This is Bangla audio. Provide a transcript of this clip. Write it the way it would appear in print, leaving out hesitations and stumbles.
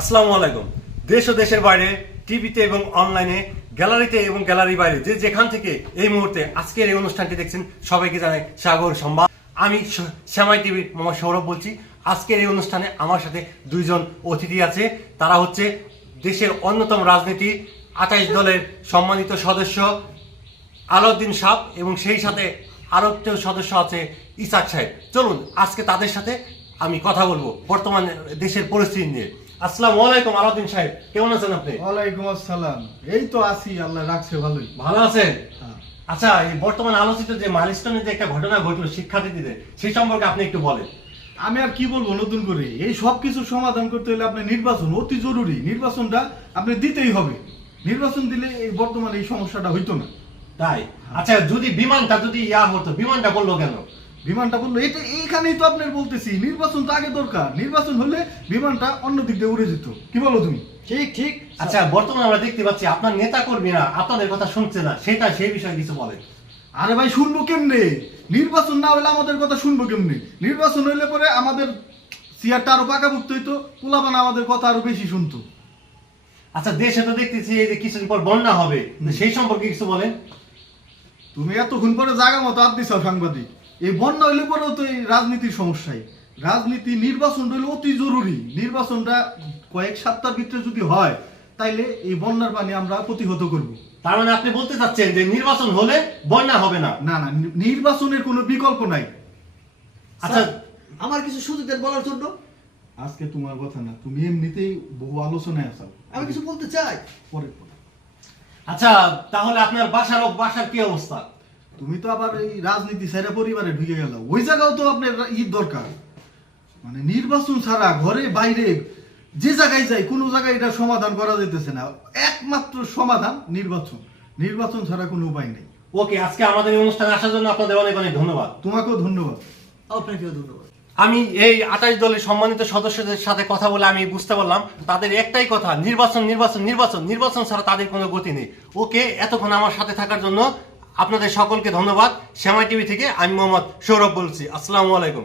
আসসালামু আলাইকুম। দেশ ও দেশের বাইরে টিভিতে এবং অনলাইনে, গ্যালারিতে এবং গ্যালারির বাইরে যে যেখান থেকে এই মুহূর্তে আজকের এই অনুষ্ঠানটি দেখছেন সবাইকে জানাই সাগর সম্মান। আমি শ্যামাই টিভির মোহাম্মদ সৌরভ বলছি। আজকের এই অনুষ্ঠানে আমার সাথে দুইজন অতিথি আছে। তারা হচ্ছে দেশের অন্যতম রাজনীতি 28 দলের সম্মানিত সদস্য আলাউদ্দিন সাহেব এবং সেই সাথে আরো একটি সদস্য আছে ইসাক সাহেব। চলুন আজকে তাদের সাথে আমি কথা বলবো বর্তমান দেশের পরিস্থিতি নিয়ে। আসসালামু আলাইকুম আলাউদ্দিন সাহেব, কেমন আছেন আপনি? ওয়ালাইকুম আসসালাম। এই তো আছি, আল্লাহ রাখছে ভালোই। ভালো আছেন? হ্যাঁ। আচ্ছা, এই বর্তমান আলোচিত যে মাইলস্টোনের যে একটা ঘটনা ঘটলো শিক্ষার্থীদের, সেই সম্পর্কে আপনি একটু বলেন। আমি আর কি বলবো নতুন করে, এই সব কিছু সমাধান করতে হলে আপনার নির্বাচন অতি জরুরি। নির্বাচনটা আপনি দিতেই হবে। নির্বাচন দিলে এই বর্তমানে এই সমস্যাটা হইতো না। তাই? আচ্ছা, যদি বিমানটা যদি হতো, বিমানটা বললো কেন? বিমানটা বললো এটা এইখানেই তো আপনার বলতেছি, নির্বাচন তো আগে দরকার। নির্বাচন হলে বিমানটা অন্য দিক দিয়ে উড়ে যেত। কি বলো তুমি? ঠিক ঠিক। আচ্ছা, বর্তমানে আমরা দেখতে পাচ্ছি আপনার নেতা কর্মীরা আপনাদের কথা শুনছে না, সেই বিষয়ে কিছু বলেন। আরে ভাই, শুনবো কেমনে? নির্বাচন না হলে আমাদের কথা শুনবো কেমনে? নির্বাচন হইলে পরে আমাদের চেয়ারটা আরো পাকাভুক্ত হইতো, পোলাপানা আমাদের কথা আরো বেশি শুনতো। আচ্ছা, দেশে তো দেখতেছি এই যে কিছুদিন পর বন্যা হবে, সেই সম্পর্কে কিছু বলেন। তুমি এতক্ষণ পরে জায়গা মতো আপ দিছ সাংবাদিক। এই বন্যা হইলে পরেও তো এই রাজনীতির সমস্যায়। রাজনীতি নির্বাচন হইলে অতি জরুরি। নির্বাচনটা কয়েক সপ্তাহের ভিতরে যদি হয়, তাইলে এই বন্যার পানি আমরা প্রতিহত করব। তার মানে আপনি বলতে চাচ্ছেন যে নির্বাচন হলে বন্যা হবে না? না না, নির্বাচনের কোনো বিকল্প নাই। আচ্ছা, আমার কিছু সুযোগ দেন বলার জন্য। আজকে তোমার কথা না, তুমি এমনিতেই বহু আলোচনায় আছো। আমি কিছু বলতে চাই। পরে আচ্ছা, তাহলে আপনার বাসার কি অবস্থা? তুমি তো আবার এই রাজনীতি ছেড়ে পরিবারে ঢুকে গেল। ওই জায়গাও তো আপনার ঈদ দরকার। মানে নির্বাচন ছাড়া ঘরে বাইরে যে জায়গায় যাই, কোনো জায়গায় এটা সমাধান করা যেতেছে না। একমাত্র সমাধান নির্বাচন। নির্বাচন ছাড়া কোনো উপায় নেই। ওকে, আজকে আমাদের এই অনুষ্ঠানে আসার জন্য আপনাদের অনেক অনেক ধন্যবাদ। তোমাকেও ধন্যবাদ। আপনাকেও ধন্যবাদ। আমি এই 28 দলের সম্মানিত সদস্যদের সাথে কথা বলে আমি বুঝতে পারলাম তাদের একটাই কথা, নির্বাচন নির্বাচন নির্বাচন নির্বাচন ছাড়া তাদের কোনো গতি নেই। ওকে, এতক্ষণ আমার সাথে থাকার জন্য আপনাদের সকলকে ধন্যবাদ। শ্যামাই টিভি থেকে আমি মোহাম্মদ সৌরভ বলছি। আসসালামু আলাইকুম।